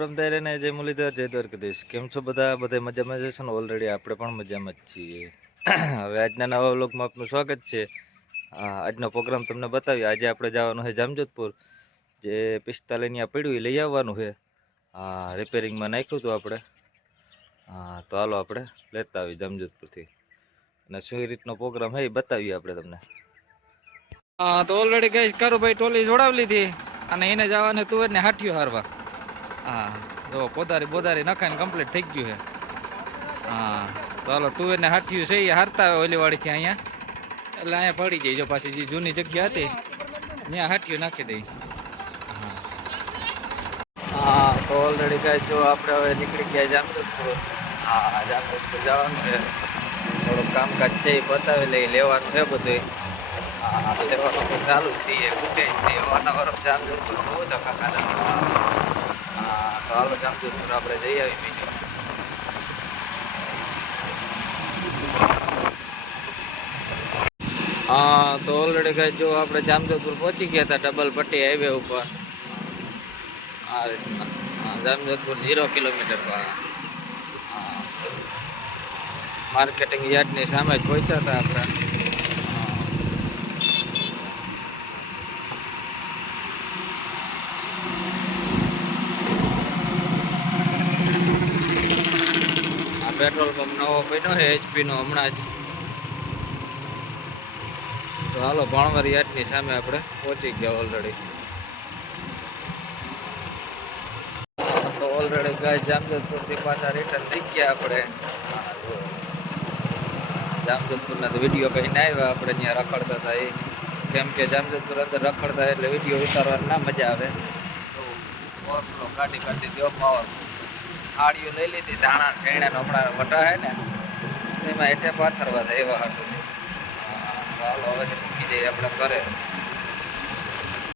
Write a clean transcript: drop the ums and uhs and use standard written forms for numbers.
રામદાયરે ને જય મુરલીધર જય દ્વારકાધીશ. કેમ છો બધા મજામાં જશો ને? ઓલરેડી આપણે પણ મજામાં જ છીએ. હવે આજના નવા વ્લોગમાં આપનું સ્વાગત છે. આજનો પ્રોગ્રામ તમને બતાવીએ. આજે આપણે જવાનું છે જામજોધપુર. જે 45 આ પડ્યું લઈ આવવાનું છે. રિપેરિંગમાં નાખ્યું હતું આપણે. તો હાલો આપણે લેતા આવીએ જામજોધપુરથી. અને શું રીતનો પ્રોગ્રામ છે એ બતાવીએ આપણે તમને. તો ઓલરેડી ગઈ કારુભાઈ ટોલી જોડાવી લીધી અને એને જવાનું તુવેર ને હાઠિયું હારવા. જો બોદારી નખાઈને કમ્પ્લીટ થઈ ગયું છે. તો હાલો તુવેર ને હાઠિયું છે એ હારતા હોય ઓલી વાડીથી અહીંયા. એટલે અહીંયા પડી જાય. જો પાછી જે જૂની જગ્યા હતી ત્યાં હાઠિયું નાખી દઈ. તો ઓલરેડી કાંઈ જો આપણે હવે નીકળી ગયા જામજોધપુર. જામજોધપુર જવાનું છે. થોડુંક કામકાજ છે એ બતાવી લઈ, લેવાનું છે બધું. લેવાનું તો ચાલુ જ થઈએ. ખૂટે જ નહીં. વાતાવરણ જામજોધપુર બહુ ધક્કા ખાધા. તો હાલો જામજોધપુર આપણે જઈ આવી બીજું. તો ઓલરેડી કાંઈ જો આપણે જામજોધપુર પહોંચી ગયા હતા ડબલ પટ્ટી હાઈવે ઉપર. આ રીતના જામજોધપુર 0 કિલોમીટર પર. માર્કેટિંગ યાર્ડની સામે જ પહોંચ્યા હતા આપણે. પેટ્રોલ પંપ નવો બન્યો છે HP નો હમણાં જ. તો હાલો ભાણવર યાર્ડની સામે આપણે પહોંચી ગયા ઓલરેડી. તો ઓલરેડી ગાય જામજોધપુરથી પાછા રિટર્ન થઈ ગયા આપણે. જામજોધપુરના તો વિડીયો કંઈ ના આવ્યા આપણે ત્યાં રખડતા હતા એ. કેમ કે જામજોધપુર અંદર રખડતા એટલે વિડીયો ઉતારવાની ના મજા આવે. તો ઓવરફ્લો કાઢી દો પાવર. થાળીઓ લઈ લીધી ધાણા ઠેણાનો હમણાં વટા હે ને એમાં હેઠે પાથરવા થાય એવા હતું. ચાલો હવે મૂકી જઈએ આપણે ઘરે.